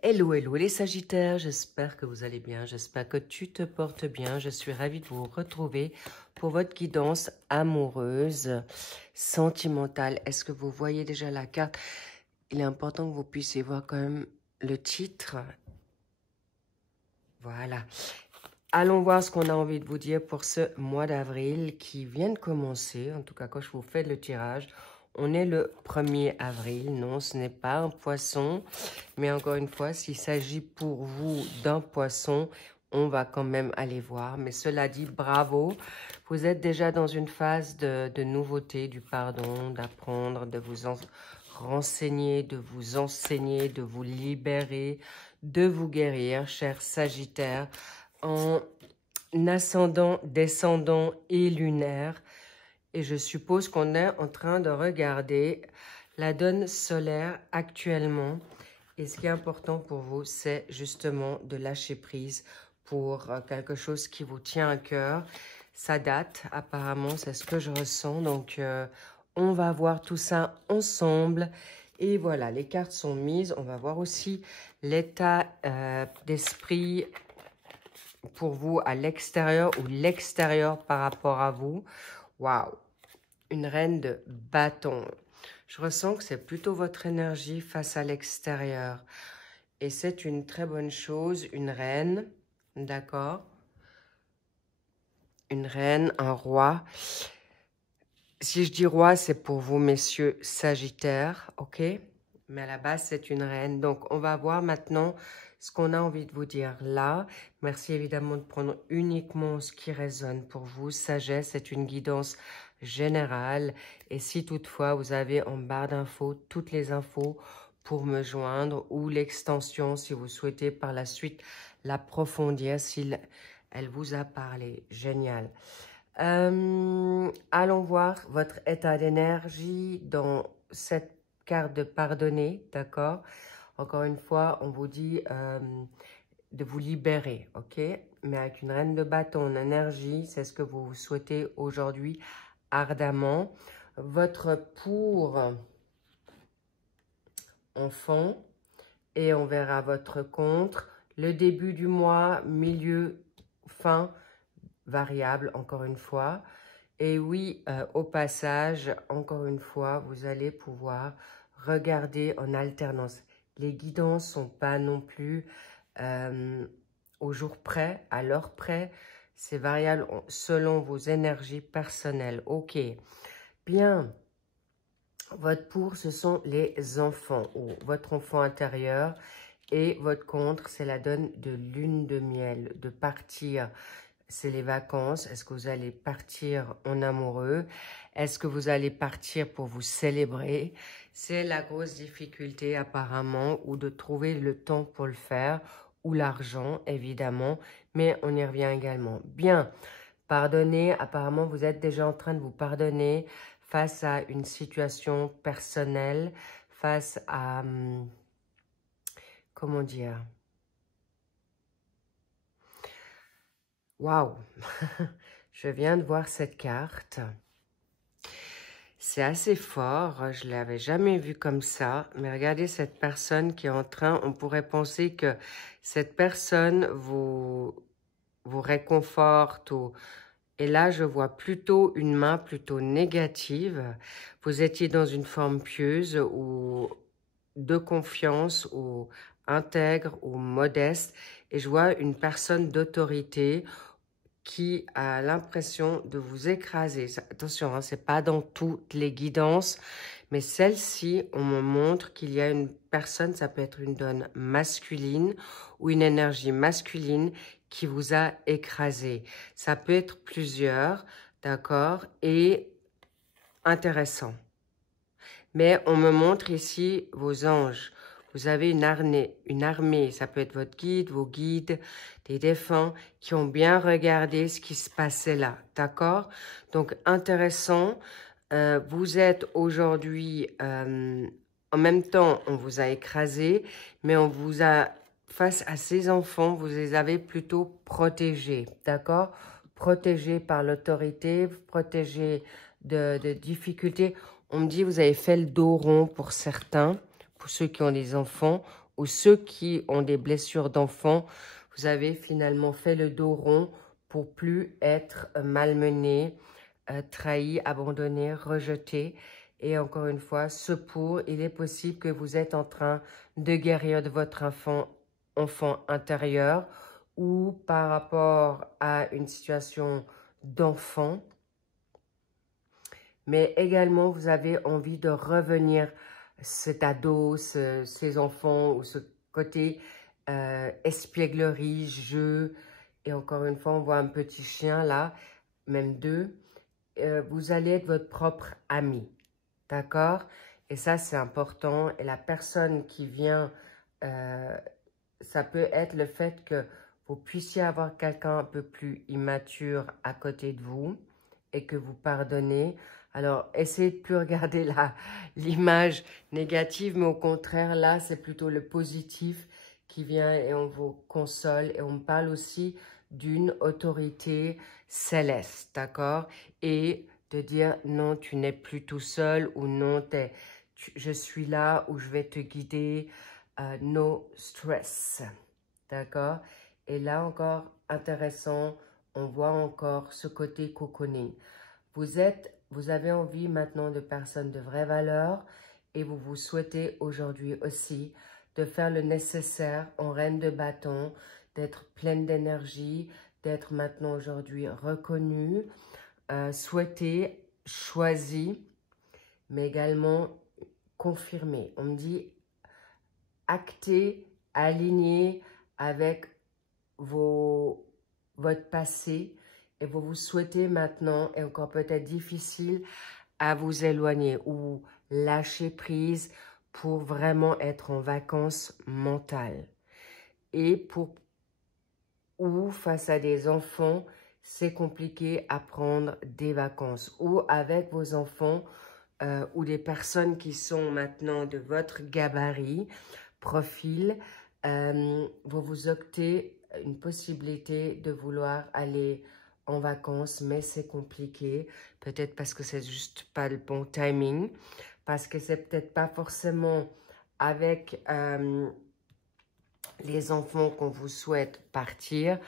Hello, hello les Sagittaires, j'espère que vous allez bien, j'espère que tu te portes bien. Je suis ravie de vous retrouver pour votre guidance amoureuse, sentimentale. Est-ce que vous voyez déjà la carte? Il est important que vous puissiez voir quand même le titre. Voilà. Allons voir ce qu'on a envie de vous dire pour ce mois d'avril qui vient de commencer. En tout cas, quand je vous fais le tirage, on est le 1er avril. Non, ce n'est pas un poisson. Mais encore une fois, s'il s'agit pour vous d'un poisson, on va quand même aller voir. Mais cela dit, bravo. Vous êtes déjà dans une phase de nouveauté, du pardon, d'apprendre, de vous renseigner, de vous enseigner, de vous libérer, de vous guérir, cher Sagittaire, en ascendant, descendant et lunaire. Et je suppose qu'on est en train de regarder la donne solaire actuellement. Et ce qui est important pour vous, c'est justement de lâcher prise pour quelque chose qui vous tient à cœur. Ça date, apparemment, c'est ce que je ressens. Donc, on va voir tout ça ensemble. Et voilà, les cartes sont mises. On va voir aussi l'état d'esprit pour vous à l'extérieur ou l'extérieur par rapport à vous. Waouh! Une reine de bâton. Je ressens que c'est plutôt votre énergie face à l'extérieur. Et c'est une très bonne chose, une reine, d'accord? Une reine, un roi. Si je dis roi, c'est pour vous, messieurs Sagittaires, ok? Mais à la base, c'est une reine. Donc, on va voir maintenant ce qu'on a envie de vous dire là. Merci évidemment de prendre uniquement ce qui résonne pour vous. Sagesse, c'est une guidance générale. Et si toutefois, vous avez en barre d'infos toutes les infos pour me joindre ou l'extension si vous souhaitez par la suite l'approfondir, si elle vous a parlé. Génial. Allons voir votre état d'énergie dans cette carte de pardonner, d'accord? Encore une fois, on vous dit de vous libérer, ok? Mais avec une reine de bâton en énergie, c'est ce que vous souhaitez aujourd'hui ardemment. Votre pour enfant et on verra votre contre. Le début du mois, milieu, fin, variable, encore une fois. Et oui, au passage, encore une fois, vous allez pouvoir regarder en alternance. Les guidances ne sont pas non plus au jour près, à l'heure près. C'est variable selon vos énergies personnelles. Ok, bien. Votre pour, ce sont les enfants ou votre enfant intérieur. Et votre contre, c'est la donne de lune de miel, de partir. C'est les vacances. Est-ce que vous allez partir en amoureux? Est-ce que vous allez partir pour vous célébrer? C'est la grosse difficulté apparemment, ou de trouver le temps pour le faire, ou l'argent évidemment, mais on y revient également. Bien, pardonner, apparemment vous êtes déjà en train de vous pardonner face à une situation personnelle, face à, comment dire, waouh, je viens de voir cette carte. C'est assez fort, je ne l'avais jamais vu comme ça. Mais regardez cette personne qui est en train, on pourrait penser que cette personne vous réconforte. Et là, je vois plutôt une main plutôt négative. Vous étiez dans une forme pieuse ou de confiance ou intègre ou modeste. Et je vois une personne d'autorité qui a l'impression de vous écraser. Attention, hein, ce n'est pas dans toutes les guidances, mais celle-ci, on me montre qu'il y a une personne, ça peut être une donne masculine ou une énergie masculine qui vous a écrasé. Ça peut être plusieurs, d'accord, et intéressant. Mais on me montre ici vos anges. Vous avez une armée, ça peut être votre guide, vos guides, des défunts qui ont bien regardé ce qui se passait là, d'accord? Donc, intéressant, vous êtes aujourd'hui, en même temps, on vous a écrasé, mais on vous a, face à ces enfants, vous les avez plutôt protégés, d'accord? Protégés par l'autorité, protégés de difficultés. On me dit, vous avez fait le dos rond pour certains, pour ceux qui ont des enfants, ou ceux qui ont des blessures d'enfants, vous avez finalement fait le dos rond pour plus être malmené, trahi, abandonné, rejeté. Et encore une fois, il est possible que vous êtes en train de guérir de votre enfant intérieur ou par rapport à une situation d'enfant. Mais également, vous avez envie de revenir cet ado, ces enfants ou ce côté espièglerie, jeu. Et encore une fois, on voit un petit chien là, même deux. Vous allez être votre propre ami, d'accord? Et ça, c'est important. Et la personne qui vient, ça peut être le fait que vous puissiez avoir quelqu'un un peu plus immature à côté de vous et que vous pardonnez. Alors, essayez de ne plus regarder l'image négative, mais au contraire, là, c'est plutôt le positif qui vient et on vous console. Et on parle aussi d'une autorité céleste, d'accord? Et de dire, non, tu n'es plus tout seul ou non, je suis là ou je vais te guider. No stress, d'accord? Et là, encore intéressant, on voit encore ce côté cocooning. Vous avez envie maintenant de personnes de vraie valeur et vous souhaitez aujourd'hui aussi de faire le nécessaire en reine de bâton, d'être pleine d'énergie, d'être maintenant aujourd'hui reconnue, souhaitée, choisie, mais également confirmée. On me dit acté, aligné avec votre passé et vous souhaitez maintenant, et encore peut-être difficile, à vous éloigner ou lâcher prise pour vraiment être en vacances mentales. Ou face à des enfants, c'est compliqué à prendre des vacances. Ou avec vos enfants ou des personnes qui sont maintenant de votre gabarit, profil, vous optez une possibilité de vouloir aller en vacances, mais c'est compliqué. Peut-être parce que c'est juste pas le bon timing, parce que c'est peut-être pas forcément avec les enfants qu'on vous souhaite partir.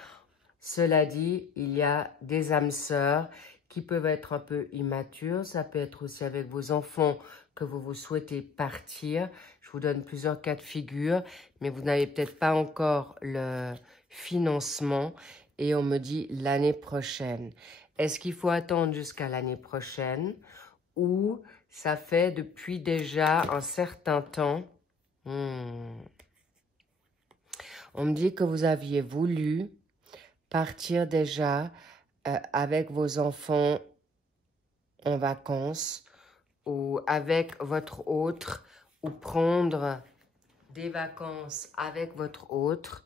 Cela dit, il y a des âmes sœurs qui peuvent être un peu immatures. Ça peut être aussi avec vos enfants que vous souhaitez partir. Je vous donne plusieurs cas de figure, mais vous n'avez peut-être pas encore le financement. Et on me dit l'année prochaine. Est-ce qu'il faut attendre jusqu'à l'année prochaine ou ça fait depuis déjà un certain temps? On me dit que vous aviez voulu partir déjà avec vos enfants en vacances ou avec votre autre ou prendre des vacances avec votre autre,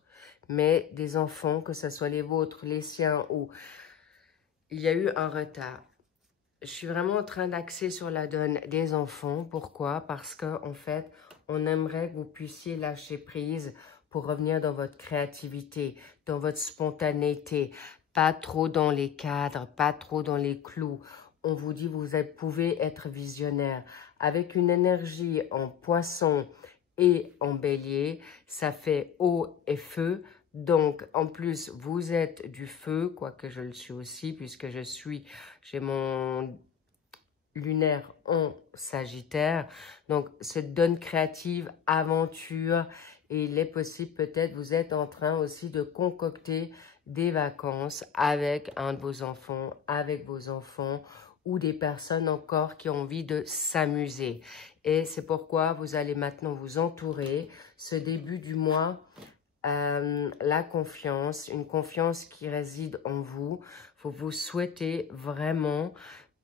mais des enfants, que ce soit les vôtres, les siens ou il y a eu un retard. Je suis vraiment en train d'axer sur la donne des enfants. Pourquoi? Parce qu'en fait, on aimerait que vous puissiez lâcher prise pour revenir dans votre créativité, dans votre spontanéité, pas trop dans les cadres, pas trop dans les clous. On vous dit, vous pouvez être visionnaire. Avec une énergie en poisson et en bélier, ça fait eau et feu. Donc, en plus, vous êtes du feu, quoique je le suis aussi, puisque j'ai mon lunaire en Sagittaire. Donc, cette donne créative, aventure, et il est possible peut-être, vous êtes en train aussi de concocter des vacances avec un de vos enfants, avec vos enfants, ou des personnes encore qui ont envie de s'amuser. Et c'est pourquoi vous allez maintenant vous entourer, ce début du mois, la confiance, une confiance qui réside en vous. Vous souhaitez vraiment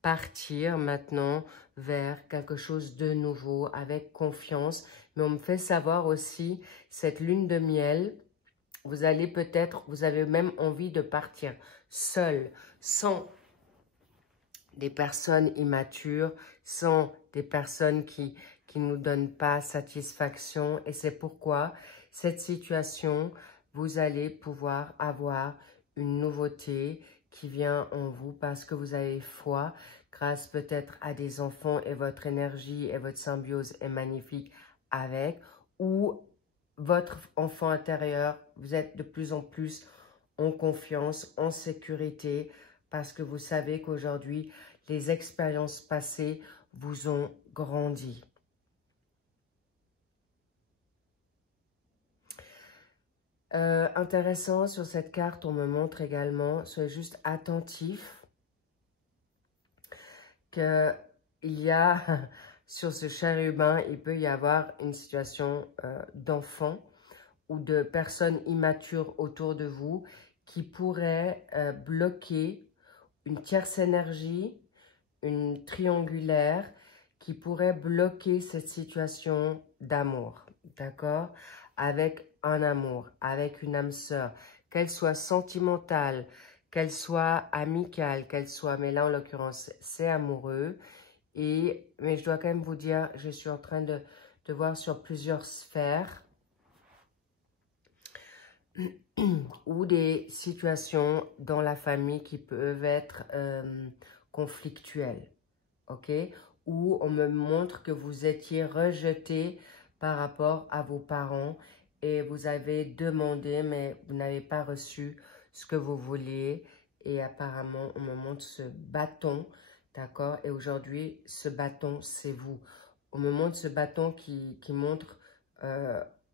partir maintenant vers quelque chose de nouveau avec confiance. Mais on me fait savoir aussi, cette lune de miel, vous avez même envie de partir seul, sans des personnes immatures, sans des personnes qui ne nous donnent pas satisfaction. Et c'est pourquoi cette situation, vous allez pouvoir avoir une nouveauté qui vient en vous parce que vous avez foi, grâce peut-être à des enfants et votre énergie et votre symbiose est magnifique avec, ou votre enfant intérieur, vous êtes de plus en plus en confiance, en sécurité, parce que vous savez qu'aujourd'hui, les expériences passées vous ont grandi. Intéressant, sur cette carte, on me montre également, soyez juste attentif, qu'il y a, sur ce chérubin, il peut y avoir une situation d'enfant ou de personnes immatures autour de vous qui pourraient bloquer une tierce énergie, une triangulaire, qui pourrait bloquer cette situation d'amour, d'accord? Avec un amour, avec une âme sœur, qu'elle soit sentimentale, qu'elle soit amicale, qu'elle soit, mais là en l'occurrence c'est amoureux. Mais je dois quand même vous dire, je suis en train de voir sur plusieurs sphères ou des situations dans la famille qui peuvent être conflictuelles, ok? Où on me montre que vous étiez rejeté par rapport à vos parents et vous avez demandé, mais vous n'avez pas reçu ce que vous vouliez. Et apparemment, on me montre ce bâton, d'accord? Et aujourd'hui, ce bâton, c'est vous. On me montre ce bâton qui montre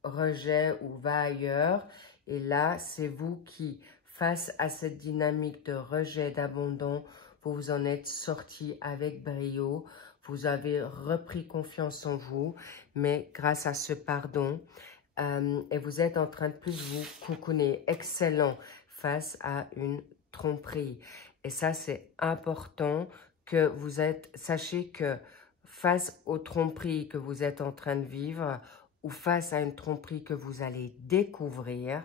rejet ou va ailleurs. Et là, c'est vous qui, face à cette dynamique de rejet, d'abandon, vous vous en êtes sorti avec brio. Vous avez repris confiance en vous, mais grâce à ce pardon, et vous êtes en train de plus vous cocooner. Excellent face à une tromperie. Et ça, c'est important que vous êtes, sachez que face aux tromperies que vous êtes en train de vivre ou face à une tromperie que vous allez découvrir,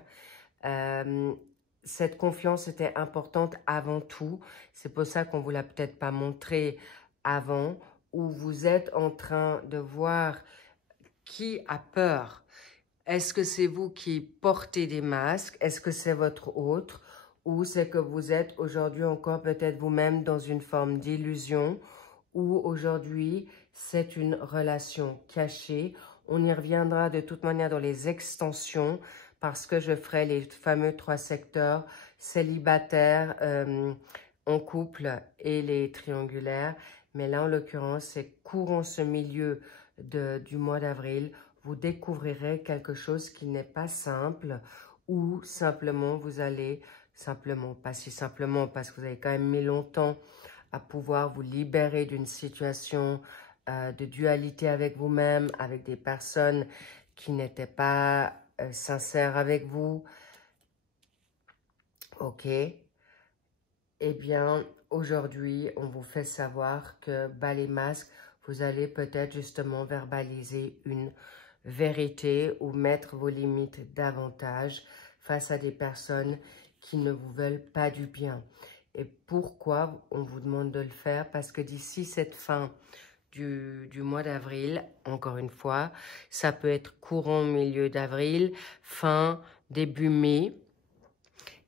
cette confiance était importante avant tout. C'est pour ça qu'on ne vous l'a peut-être pas montré avant, où vous êtes en train de voir qui a peur. Est-ce que c'est vous qui portez des masques? Est-ce que c'est votre autre? Ou c'est que vous êtes aujourd'hui encore peut-être vous-même dans une forme d'illusion? Ou aujourd'hui, c'est une relation cachée? On y reviendra de toute manière dans les extensions parce que je ferai les fameux 3 secteurs, célibataires, en couple et les triangulaires. Mais là, en l'occurrence, c'est courant ce milieu du mois d'avril. Vous découvrirez quelque chose qui n'est pas simple ou simplement vous allez, pas si simplement parce que vous avez quand même mis longtemps à pouvoir vous libérer d'une situation de dualité avec vous-même, avec des personnes qui n'étaient pas sincères avec vous. Ok. Eh bien, aujourd'hui, on vous fait savoir que bas les masques, vous allez peut-être justement verbaliser une vérité ou mettre vos limites davantage face à des personnes qui ne vous veulent pas du bien. Et pourquoi on vous demande de le faire? Parce que d'ici cette fin du mois d'avril, encore une fois, ça peut être courant milieu d'avril, fin, début mai.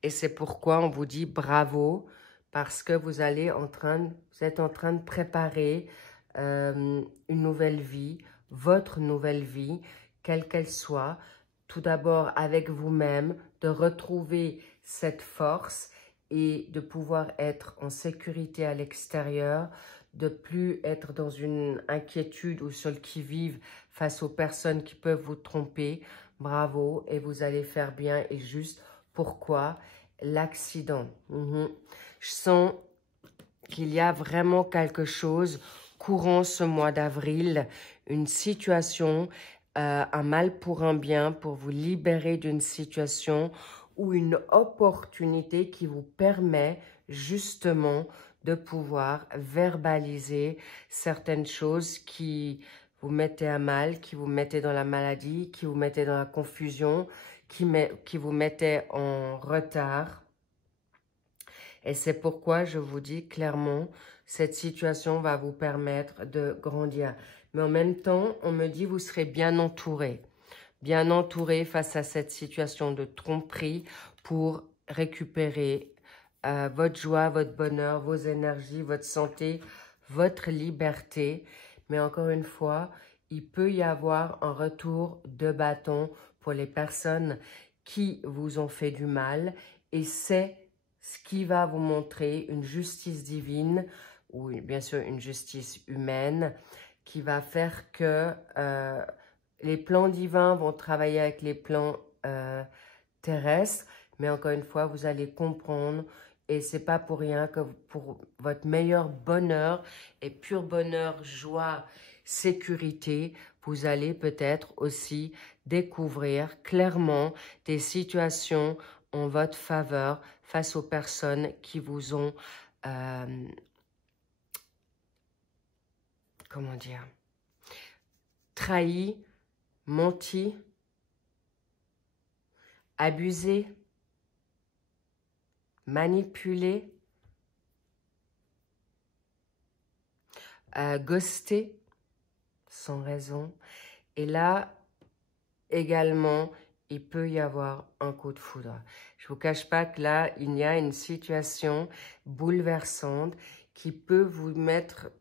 Et c'est pourquoi on vous dit bravo, parce que vous êtes en train de préparer une nouvelle vie, votre nouvelle vie, quelle qu'elle soit. Tout d'abord avec vous-même, de retrouver cette force et de pouvoir être en sécurité à l'extérieur, de plus être dans une inquiétude ou sur le qui-vive face aux personnes qui peuvent vous tromper. Bravo, et vous allez faire bien et juste. Pourquoi? L'accident. Je sens qu'il y a vraiment quelque chose courant ce mois d'avril, une situation, un mal pour un bien, pour vous libérer d'une situation ou une opportunité qui vous permet justement de pouvoir verbaliser certaines choses qui vous mettaient à mal, qui vous mettaient dans la maladie, qui vous mettaient dans la confusion, qui vous mettaient en retard. Et c'est pourquoi je vous dis clairement, cette situation va vous permettre de grandir. Mais en même temps, on me dit vous serez bien entouré face à cette situation de tromperie pour récupérer votre joie, votre bonheur, vos énergies, votre santé, votre liberté. Mais encore une fois, il peut y avoir un retour de bâton pour les personnes qui vous ont fait du mal et c'est ce qui va vous montrer une justice divine ou bien sûr une justice humaine qui va faire que les plans divins vont travailler avec les plans terrestres, mais encore une fois, vous allez comprendre et c'est pas pour rien que pour votre meilleur bonheur et pur bonheur, joie, sécurité, vous allez peut-être aussi découvrir clairement des situations en votre faveur face aux personnes qui vous ont, comment dire, trahi, menti, abusé, manipulé, ghosté sans raison. Et là, également, il peut y avoir un coup de foudre. Je ne vous cache pas que là, il y a une situation bouleversante qui peut vous mettre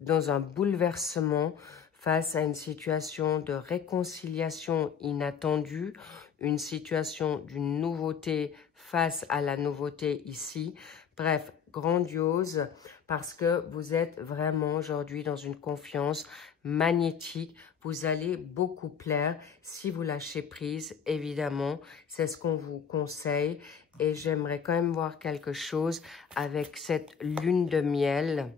dans un bouleversement face à une situation de réconciliation inattendue, une situation d'une nouveauté face à la nouveauté ici. Bref, grandiose parce que vous êtes vraiment aujourd'hui dans une confiance magnétique. Vous allez beaucoup plaire si vous lâchez prise, évidemment. C'est ce qu'on vous conseille. Et j'aimerais quand même voir quelque chose avec cette lune de miel.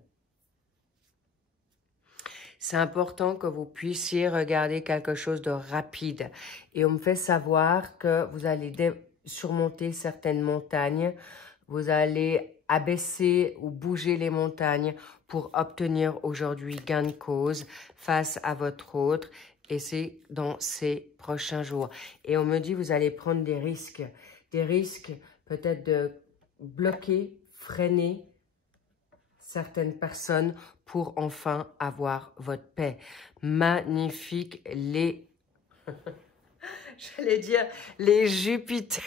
C'est important que vous puissiez regarder quelque chose de rapide. Et on me fait savoir que vous allez surmonter certaines montagnes. Vous allez abaisser ou bouger les montagnes pour obtenir aujourd'hui gain de cause face à votre autre. Et c'est dans ces prochains jours. Et on me dit vous allez prendre des risques. Des risques peut-être de bloquer, freiner certaines personnes pour enfin avoir votre paix. Magnifique les... J'allais dire les Jupiters.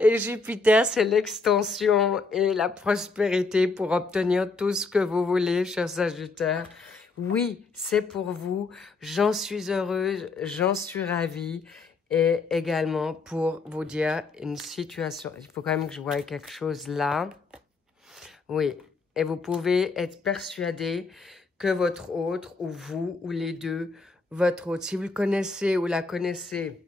Et Jupiter, c'est l'extension et la prospérité pour obtenir tout ce que vous voulez, cher Sagittaire. Oui, c'est pour vous. J'en suis heureuse, j'en suis ravie. Et également pour vous dire une situation. Il faut quand même que je voie quelque chose là. Oui, et vous pouvez être persuadé que votre autre, ou vous, ou les deux, votre autre, si vous le connaissez ou la connaissez,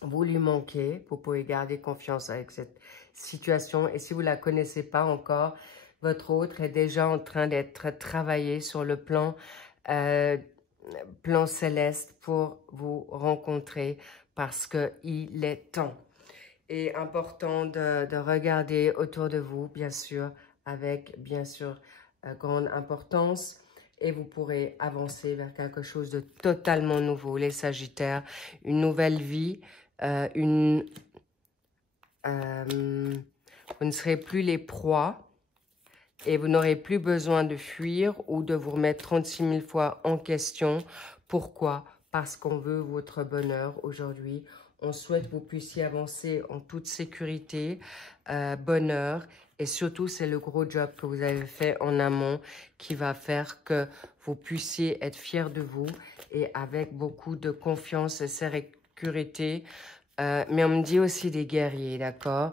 vous lui manquez, vous pouvez garder confiance avec cette situation. Et si vous ne la connaissez pas encore, votre autre est déjà en train d'être travaillé sur le plan céleste pour vous rencontrer parce qu'il est temps. Et important de regarder autour de vous, bien sûr, avec, bien sûr, grande importance. Et vous pourrez avancer vers quelque chose de totalement nouveau, les Sagittaires. Une nouvelle vie, vous ne serez plus les proies et vous n'aurez plus besoin de fuir ou de vous remettre 36 000 fois en question. Pourquoi? Parce qu'on veut votre bonheur aujourd'hui. On souhaite que vous puissiez avancer en toute sécurité, bonheur. Et surtout, c'est le gros job que vous avez fait en amont qui va faire que vous puissiez être fiers de vous et avec beaucoup de confiance et sécurité. Mais on me dit aussi des guerriers, d'accord?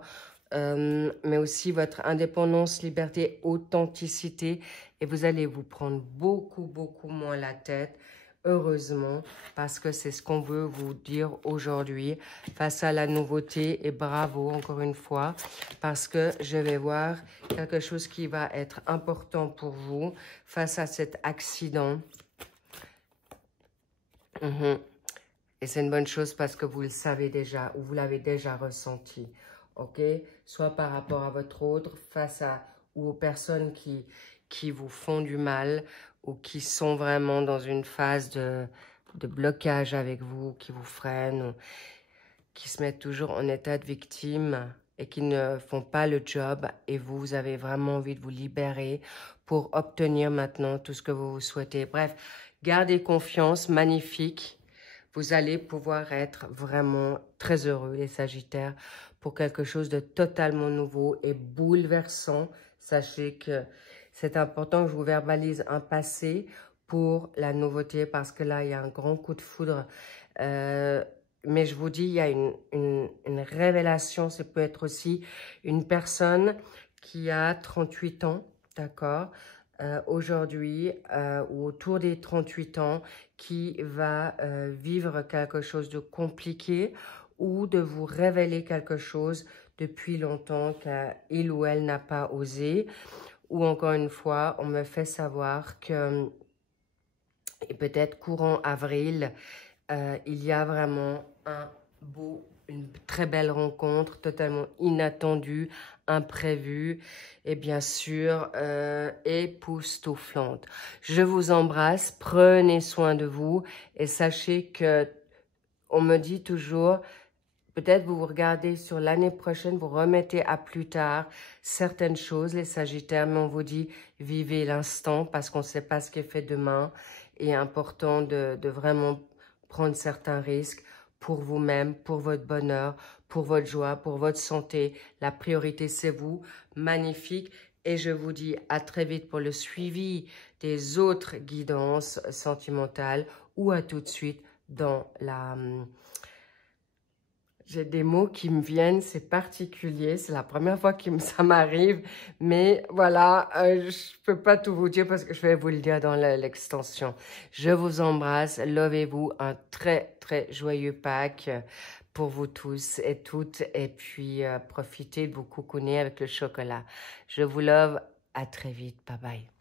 Mais aussi votre indépendance, liberté, authenticité. Et vous allez vous prendre beaucoup, beaucoup moins la tête. Heureusement, parce que c'est ce qu'on veut vous dire aujourd'hui face à la nouveauté. Et bravo encore une fois, parce que je vais voir quelque chose qui va être important pour vous face à cet accident. Et c'est une bonne chose parce que vous le savez déjà ou vous l'avez déjà ressenti. Ok? Soit par rapport à votre autre, face à ou aux personnes qui vous font du mal ou qui sont vraiment dans une phase de blocage avec vous, qui vous freinent, ou qui se mettent toujours en état de victime et qui ne font pas le job. Et vous avez vraiment envie de vous libérer pour obtenir maintenant tout ce que vous souhaitez. Bref, gardez confiance, magnifique. Vous allez pouvoir être vraiment très heureux, les Sagittaires, pour quelque chose de totalement nouveau et bouleversant. Sachez que c'est important que je vous verbalise un passé pour la nouveauté parce que là, il y a un grand coup de foudre Mais je vous dis, il y a une révélation. Ça peut être aussi une personne qui a 38 ans, d'accord, aujourd'hui, ou autour des 38 ans, qui va vivre quelque chose de compliqué ou de vous révéler quelque chose depuis longtemps qu'il ou elle n'a pas osé. Ou encore une fois, on me fait savoir que, et peut-être courant avril, il y a vraiment une très belle rencontre, totalement inattendue, imprévue et bien sûr époustouflante. Je vous embrasse, prenez soin de vous et sachez que on me dit toujours, peut-être vous regardez sur l'année prochaine, vous remettez à plus tard certaines choses, les Sagittaires, mais on vous dit vivez l'instant parce qu'on ne sait pas ce qui est fait demain et important de vraiment prendre certains risques pour vous-même, pour votre bonheur, pour votre joie, pour votre santé. La priorité, c'est vous. Magnifique. Et je vous dis à très vite pour le suivi des autres guidances sentimentales ou à tout de suite dans la... J'ai des mots qui me viennent, c'est particulier, c'est la première fois que ça m'arrive, mais voilà, je peux pas tout vous dire parce que je vais vous le dire dans l'extension. Je vous embrasse, lovez-vous, un très très joyeux Pâques pour vous tous et toutes, et puis profitez de vous coucouner avec le chocolat. Je vous love, à très vite, bye bye.